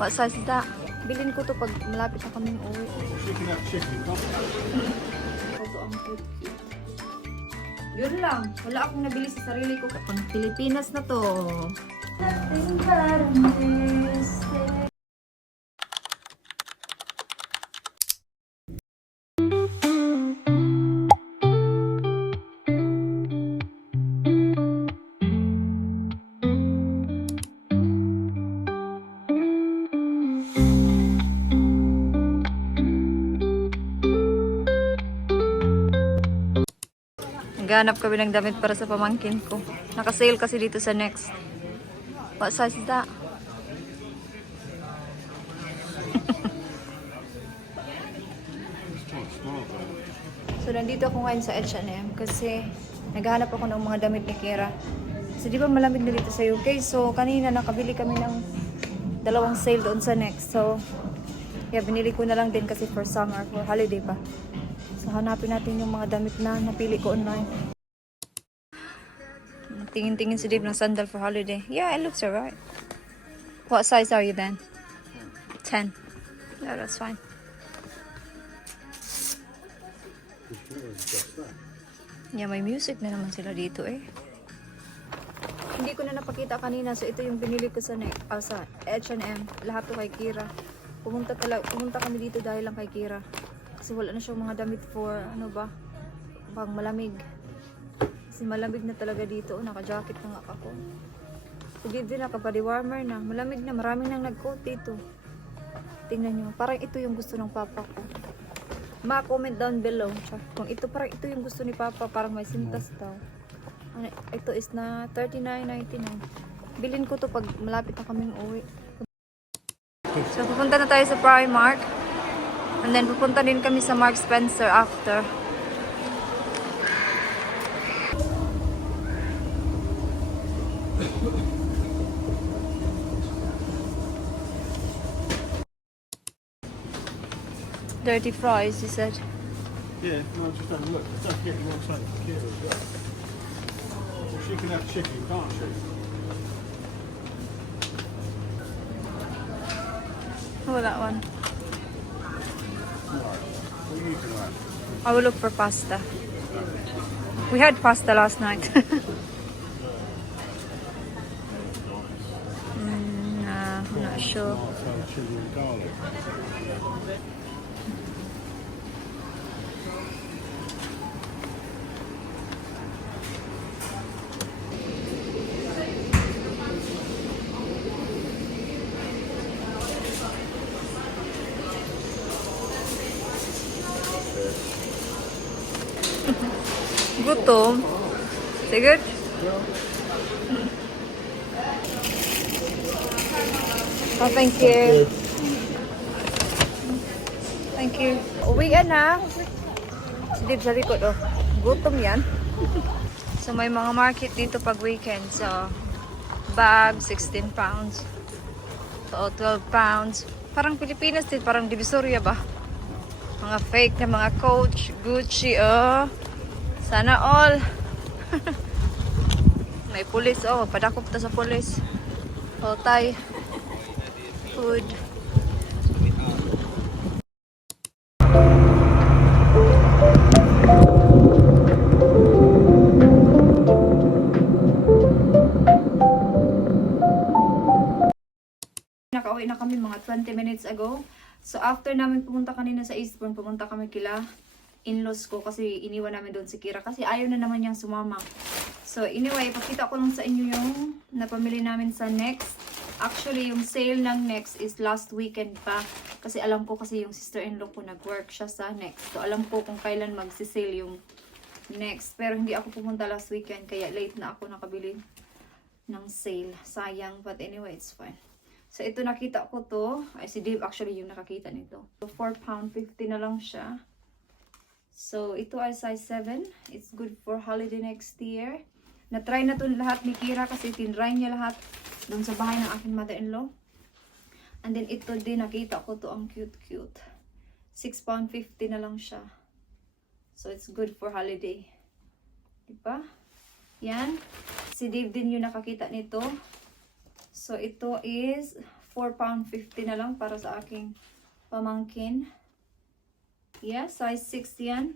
What size is that? Bilhin ko to pag malapit na kaming uwi. Chicken out chicken, Ito ang cute. Yun lang. Wala akong nabili sa sarili ko. Pang Pilipinas na to. Nothing but a mistake. Naghanap kami ng damit para sa pamangkin ko. Naka-sale kasi dito sa Next. What size is that? So, nandito ako ngayon sa H&M kasi naghahanap ako ng mga damit ni Kira. So, di ba malamig na dito sa UK? So, kanina nakabili kami ng dalawang sale doon sa Next. So, yeah, binili ko na lang din kasi for summer, for holiday pa. So, hanapin natin yung mga damit na napili ko online. Tingin-tingin si Dave ng sandal for holiday. Yeah, it looks alright. What size are you then? 10. Yeah, that's fine. Yeah, may music na naman sila dito eh. Hindi ko na napakita kanina. So, ito yung binili ko sa H&M. Lahat to kay Kira. Pumunta kami dito dahil lang kay Kira. Kasi wala na siyang mga damit for, ano ba, pang malamig. Kasi malamig na talaga dito. Naka-jacket na nga ako. Sige din, naka-body warmer na. Malamig na, maraming nang nag-coat dito. Tingnan nyo, parang ito yung gusto ng papa ko. Ma-comment down below. Kung ito, parang ito yung gusto ni papa, parang may sintas daw. Ano, ito is na $39.99. Bilhin ko to pag malapit na kaming uwi. So, pupunta na tayo sa Primark. And then, pupunta din kami sa Mark Spencer after. Dirty fries, you said. Yeah, no, just have a look. Don't forget you want something for Kira as well. She can have chicken, can't she? Oh, that one. What are you to like? I will look for pasta. We had pasta last night. Nah, I'm not sure. Tomato, chili and garlic. Gutom. Is it good? Oh, thank you. Thank you. Uwi na. Si Dib sa likod, oh. Gutom yan. So, may mga market dito pag weekend. So, bag, 16 pounds. So, 12 pounds. Parang Pilipinas din. Parang Divisoria ba? Mga fake na mga Coach, Gucci, oh. Sana all. May pulis, oh. Padakop ta sa pulis. Oh, Thai food. Nakauwi na kami mga 20 minutes ago. So, after namin pumunta kanina sa Eastbourne, pumunta kami kila in-laws ko kasi iniwan namin doon si Kira kasi ayaw na naman niyang sumama. So, anyway, ipakita ko lang sa inyo yung napamili namin sa Next. Actually, yung sale ng Next is last weekend pa. Kasi alam ko kasi yung sister-in-law ko nag-work siya sa Next. So, alam ko kung kailan mag-sale yung Next. Pero hindi ako pumunta last weekend kaya late na ako nakabili ng sale. Sayang, but anyway, it's fine. So, ito nakita ko to. Ay, si Dave actually yung nakakita nito. So, £4.50 na lang siya. So, ito ay size 7. It's good for holiday next year. Na-try na to lahat ni Kira kasi tinry niya lahat doon sa bahay ng aking mother-in-law. And then, ito din nakita ko to. Ang cute-cute. £6.50 na lang siya. So, it's good for holiday. Diba? Yan. Si Dave din yung nakakita nito. So, ito is £4.50 na lang para sa aking pamangkin. Yeah, size 6 yan.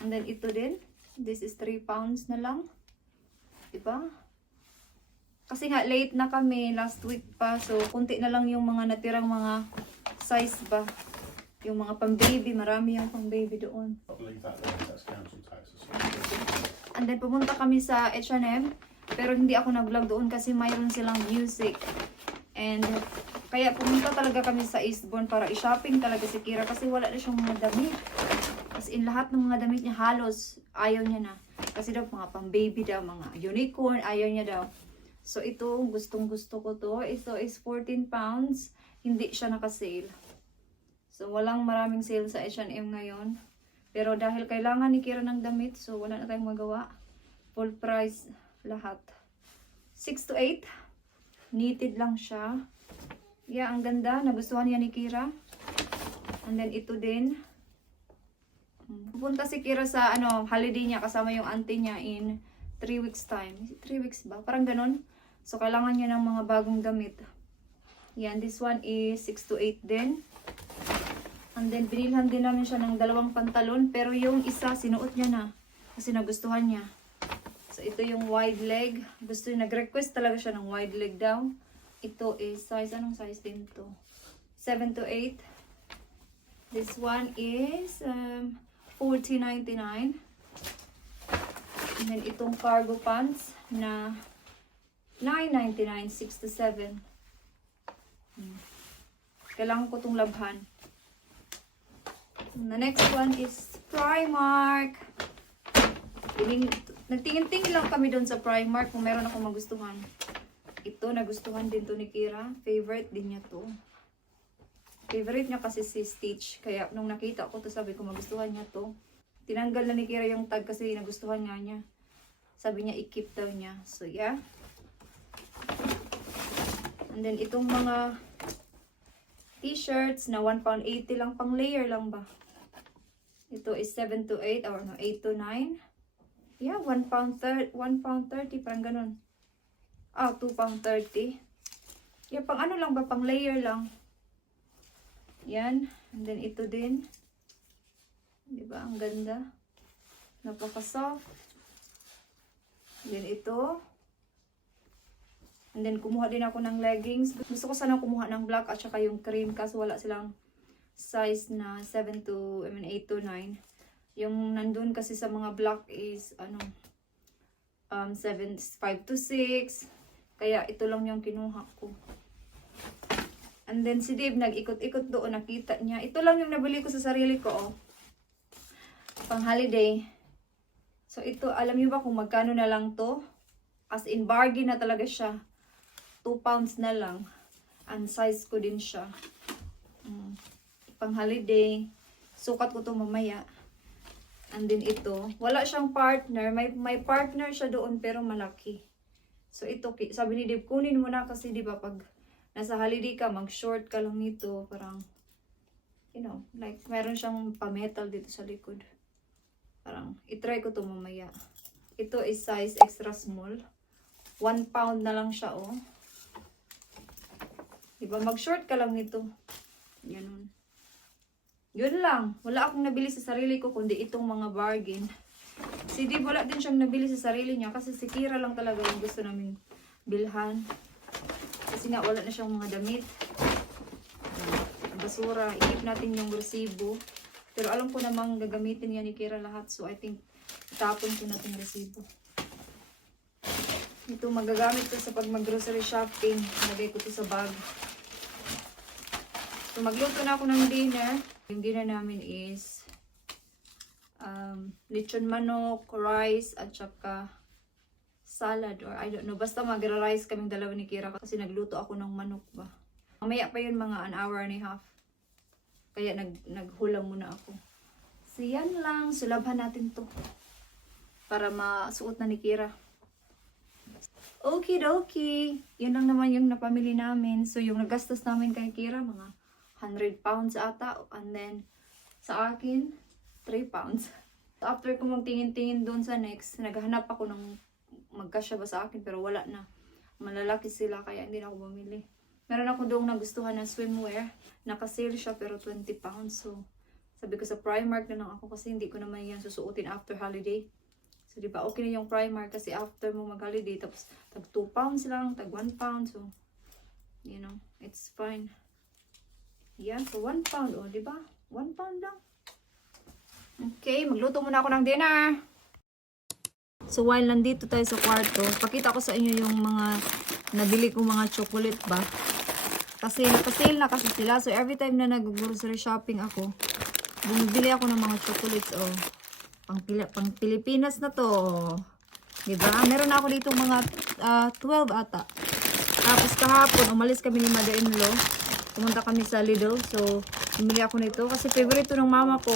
And then ito din. This is £3 na lang. Diba? Kasi nga late na kami last week pa. So, kunti na lang yung mga natirang mga size ba. Yung mga pang-baby. Marami yung pang-baby doon. I'll leave that there, that's council tax. And then pumunta kami sa H&M. Pero hindi ako nag-vlog doon kasi mayroon silang music. And kaya pumunta talaga kami sa Eastbourne para i-shopping talaga si Kira kasi wala na siyang mga damit. As in lahat ng mga damit niya halos ayaw niya na. Kasi daw mga pang-baby daw, mga unicorn, ayaw niya daw. So ito, gustong gusto ko to. Ito is £14. Hindi siya naka-sale. So walang maraming sale sa H&M ngayon. Pero dahil kailangan ni Kira ng damit, so wala na tayong magawa. Full price lahat. 6 to 8. Knitted lang siya. Yeah, ang ganda. Nagustuhan niya ni Kira. And then ito din. Pupunta si Kira sa holiday niya kasama yung auntie niya in 3 weeks time. 3 weeks ba? Parang ganun. So kailangan niya ng mga bagong damit. Yan, this one is 6 to 8 din. And then binilhan din namin siya ng 2 pantalon. Pero yung isa sinuot niya na. Kasi nagustuhan niya. So, ito yung wide leg. Nag-request talaga siya ng wide leg daw. Ito is size, anong size din to? 7 to 8. This one is $14.99. And then itong cargo pants na $9.99, 6 to 7. Kailangan ko itong labhan. The next one is Primark. Nagtingin-tingin lang kami doon sa Primark kung meron akong magustuhan. Ito, nagustuhan din to ni Kira. Favorite din niya to. Favorite niya kasi si Stitch. Kaya nung nakita ko to, sabi ko magustuhan niya to. Tinanggal na ni Kira yung tag kasi nagustuhan nga niya. Sabi niya i-keep daw niya. So yeah. And then itong mga t-shirts na £1.80 lang, pang layer lang ba? Ito is 7 to 8 or no, 8 to 9. Yeah, £1.30, parang ganun. £2.30. Yeah, pang ano lang ba, pang layer lang. Yan. And then ito din. Diba, ang ganda. Napaka-soft. And then ito. And then kumuha din ako ng leggings. Gusto ko sana kumuha ng black at saka yung cream kasi wala silang size na 8 to 9. Yung nandun kasi sa mga black is 5 to 6. Kaya ito lang yung kinuha ko. And then si Dave nag-ikot-ikot doon, nakita niya. Ito lang yung nabili ko sa sarili ko, oh. Pang holiday. So ito, alam niyo ba kung magkano na lang to? As in bargain na talaga siya. £2 na lang. And size ko din siya. Pang holiday. Sukat ko to mamaya. And then ito, wala siyang partner. May partner siya doon pero malaki. So ito, sabi ni Dave, kunin mo na kasi di ba pag nasa holiday ka, mag-short ka lang nito. Parang, like meron siyang pa-metal dito sa likod. Parang, itry ko to mamaya. Ito is size extra small. £1 na lang siya, oh. Diba, mag-short ka lang nito. Ganun. Yun lang. Wala akong nabili sa sarili ko kundi itong mga bargain. Si Dave wala din siyang nabili sa sarili niya kasi si Kira lang talaga yung gusto namin bilhan. Kasi nga wala na siyang mga damit. Basura. I-keep natin yung resibo. Pero alam ko namang gagamitin yan ni Kira lahat. So I think itapon ko natin resibo. Ito magagamit ko sa pag mag-grocery shopping. Lagay ko ito sa bag. So magluto na ako ng dinner. Yung dinner namin is lechon manok, rice, at saka salad or I don't know. Basta magra-rice kaming dalawa ni Kira kasi nagluto ako ng manok ba. Mamaya pa yun mga 1 hour and a half. Kaya naghulang muna ako. So yan lang. Sulabhan natin to. Para masuot na ni Kira. Okidoki. Yun lang naman yung napamili namin. So yung nagastos namin kay Kira, mga £100 ata. And then sa akin, £3. After ko magtingin-tingin doon sa next, naghahanap ako ng magkasya ba sa akin pero wala na. Malalaki sila kaya hindi na ako bumili. Meron ako doong nagustuhan ng swimwear. Naka-sale siya pero 20 pounds. So, sabi ko sa Primark na lang ako kasi hindi ko naman yan susuotin after holiday. So, di ba, okay na yung Primark kasi after mo mag-holiday, tapos tag 2 pounds lang, tag 1 pound. So, you know, it's fine. Yeah, so 1 pound, oh, di ba? 1 pound lang. Okay, magluto muna ako ng dinner. So, while nandito tayo sa kwarto, pakita ko sa inyo yung mga nabili kong mga chocolate ba. Kasi naka-sale na kasi sila. So, every time na nag-grocery shopping ako, bumibili ako ng mga chocolates, oh. Pang Pilipinas na to. Diba? Meron na ako dito mga 12 ata. Tapos kahapon, umalis kami ni mother-in-law. Pumunta kami sa Lidl. So, bumili ako nito. Kasi favorite to ng mama ko.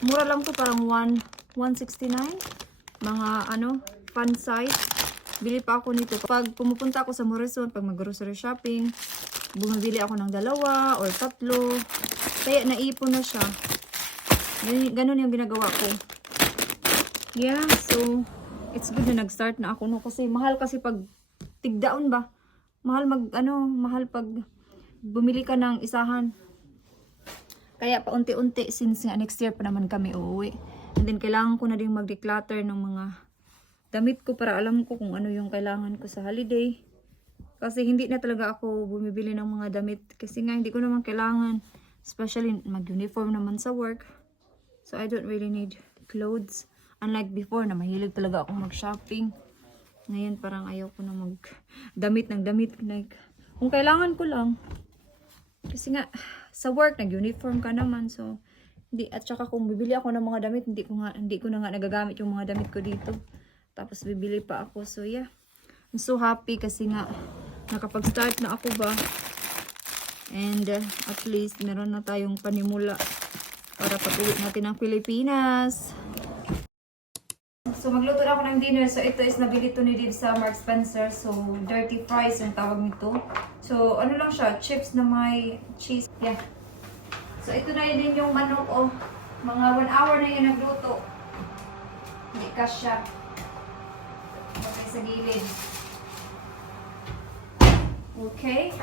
Mura lang to, parang 169. Mga fun size. Bili pa ako nito. Pag pumupunta ako sa Morrison, pag mag-grocery shopping, bumibili ako ng 2 or 3. Kaya naipon na siya. Ganun yung ginagawa ko. Yeah, so it's good na nag-start na ako, no, kasi mahal kasi pag tigdaon ba. Mahal mahal pag bumili ka ng isahan. Kaya paunti-unti since nga next year pa naman kami uuwi. And then kailangan ko na din mag-declutter ng mga damit ko para alam ko kung ano yung kailangan ko sa holiday. Kasi hindi na talaga ako bumibili ng mga damit kasi nga hindi ko naman kailangan, especially mag-uniform naman sa work. So I don't really need clothes. Unlike before na mahilig talaga akong mag-shopping. Ngayon parang ayaw ko na mag-damit ng damit. Like, kung kailangan ko lang. Kasi nga, sa work, nag-uniform ka naman. So, at saka kung bibili ako ng mga damit, hindi ko na nga nagagamit yung mga damit ko dito. Tapos bibili pa ako. So yeah, I'm so happy kasi nga, nakapag-start na ako ba. And at least, meron na tayong panimula para pag-uwi natin ng Pilipinas. So, magluto na ako ng dinner. So, ito is nabili to ni Dave sa Mark Spencer. So, dirty fries yung tawag nito. So, ano lang siya, chips na may cheese. Yeah. So, ito na din yung manok. Oh, mga 1 hour na yun nagluto. Hindi kasya. Okay, sa gilid. Okay.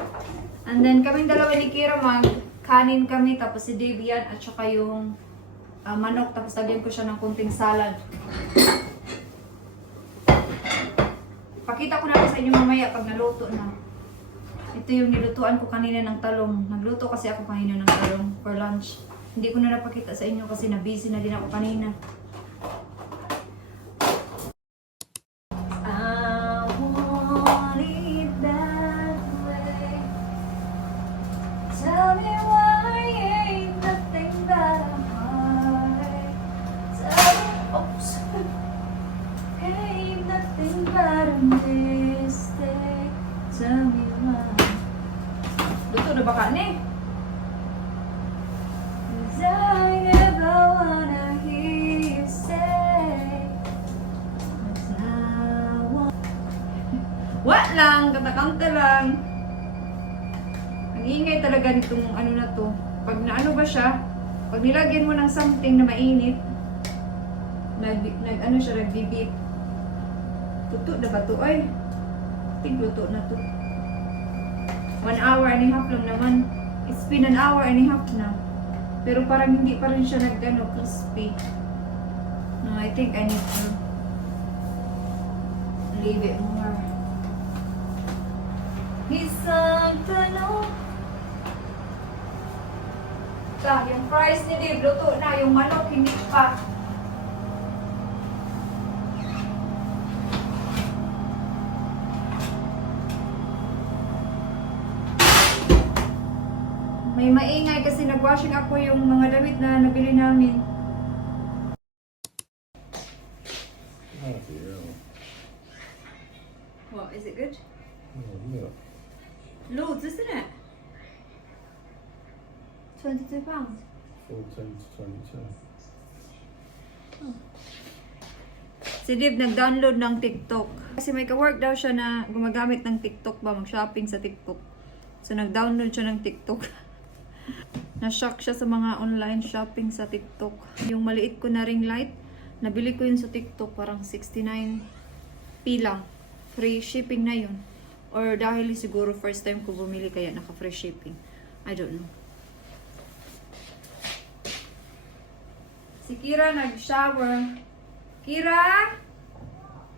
And then, kaming dalawa ni Kira kanin kami. Tapos si Dave yan. At saka yung manok. Tapos lagyan ko siya ng kunting salad. Pakita ko na sa inyo mamaya pag naluto na. Ito yung nilutuan ko kanina ng talong. Nagluto kasi ako kanina ng talong for lunch. Hindi ko na napakita sa inyo kasi na-busy na din ako kanina. I want it that way. Tell me why ain't nothing but a heartache. Tell me, oops. Ain't nothing but a mistake. Tell me why. Luto na baka ni? 'Cause I never wanna hear you say 'cause I want. What lang? Kanta-kanta lang. Ang ingay talaga nitong ano na to. Pag naano ba siya, pag nilagyan mo ng something na mainit, nagbibip. Tuto na ba to ay? Tigluto na to. 1 hour and a half lang naman. It's been an hour and a half na. Pero parang hindi pa rin siya crispy. No, I think I need to leave it more. Isang tanong. Yung fries ni Dave, luto na. Yung manok, hindi pa. May maingay kasi nag-washing ako yung mga damit na nabili namin. Oh, yeah. What, is it good? Oh, yeah. Loads, isn't it? 22 pounds. 14 to 22. Si Dave nag-download ng TikTok. Kasi may ka-work daw siya na gumagamit ng TikTok ba, mag-shopping sa TikTok. So nag-download siya ng TikTok. Na-shock siya sa mga online shopping sa TikTok. Yung maliit ko na ring light, nabili ko yun sa TikTok, parang 69p lang. Free shipping na yun. Or dahil siguro first time ko bumili kaya naka-free shipping. I don't know. Si Kira nag-shower. Kira?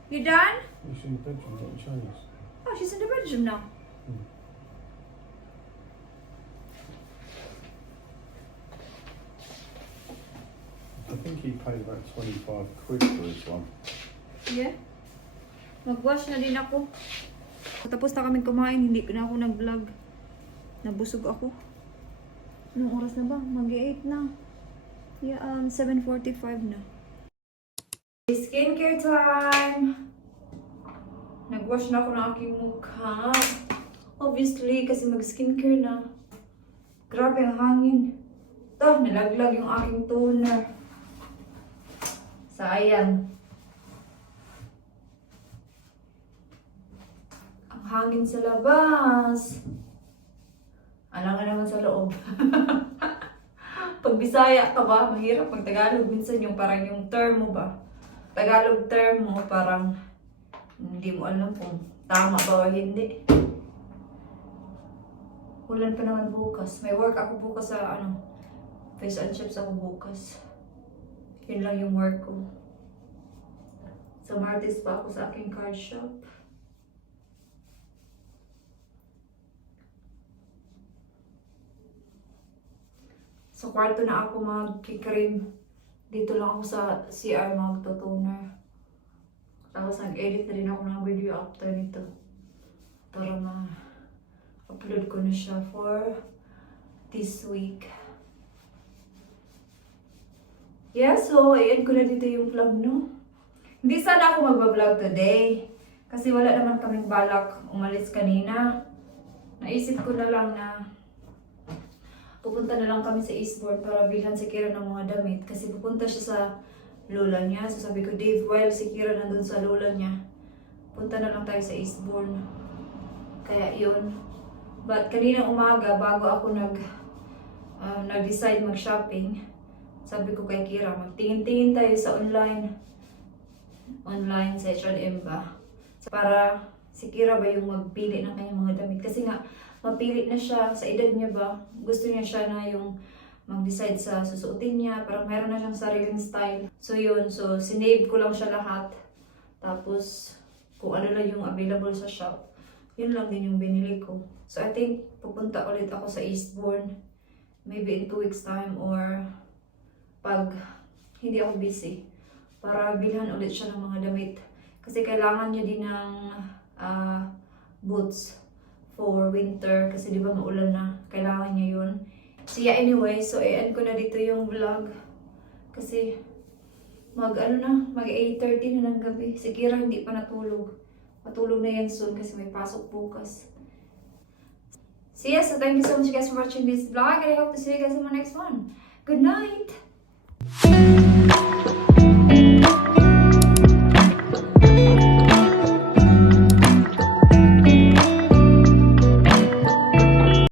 You done? She's in the bedroom getting changed. Oh, she's in the bedroom now. I think he paid about 25 quid for this one. Yeah. Mag-wash na din ako. Tapos na kaming kumain, hindi na ako nag-vlog. Nabusog ako. Anong oras na ba? Mag-8 na. Yeah, 7:45 na. Skincare time! Nag-wash na ako ng aking mukha. Obviously, kasi mag-skincare na. Grabe ang hangin. Ito, nalaglag yung aking toner. Sayang. Ang hangin sa labas. Alam nga naman sa loob. Pag Bisaya ka ba, mahirap. Pag Tagalog, minsan yung parang yung term mo ba? Tagalog term mo, parang hindi mo alam kung tama ba o hindi. Ulan pa naman bukas. May work ako bukas sa fish and chips ako bukas. Yun lang yung work ko. Sa Martes pa ako sa aking card shop. Sa kwarto na ako mag-cream. Dito lang ako sa CR mag-toner. Tapos nag-edit na rin ako ng video after nito. Para ma-upload ko na siya for this week. Yeah, so i-end ko na dito yung vlog, no? Hindi sana ako mag-vlog today. Kasi wala naman kaming balak umalis kanina. Naisip ko na lang na pupunta na lang kami sa Eastbourne para bilhan si Kira ng mga damit. Kasi pupunta siya sa lola niya. So sabi ko, Dave, while si Kira nandun sa lola niya, punta na lang tayo sa Eastbourne. Kaya yun. But kanina umaga, bago ako nag-decide mag-shopping, sabi ko kay Kira, magtingin-tingin tayo sa online sa H&M ba? Para si Kira ba yung magpili ng kanyang mga damit. Kasi nga, mapili na siya sa edad niya ba? Gusto niya siya na yung mag-decide sa susuotin niya. Parang meron na siyang sariling style. So yun, so sinave ko lang siya lahat. Tapos, kung ano lang yung available sa shop, yun lang din yung binili ko. So I think, pupunta ulit ako sa Eastbourne. Maybe in 2 weeks time or pag hindi ako busy. Para bilhan ulit siya ng mga damit. Kasi kailangan niya din ng boots for winter kasi di ba maulan na, kailangan niya yun. So yeah, anyway, so i-end ko na dito yung vlog kasi mag 8:30 na ng gabi. Si Kira hindi pa natulog. Matulog na yan soon kasi may pasok bukas. So yeah, so thank you so much guys for watching this vlog and I hope to see you guys in my next one. Good night!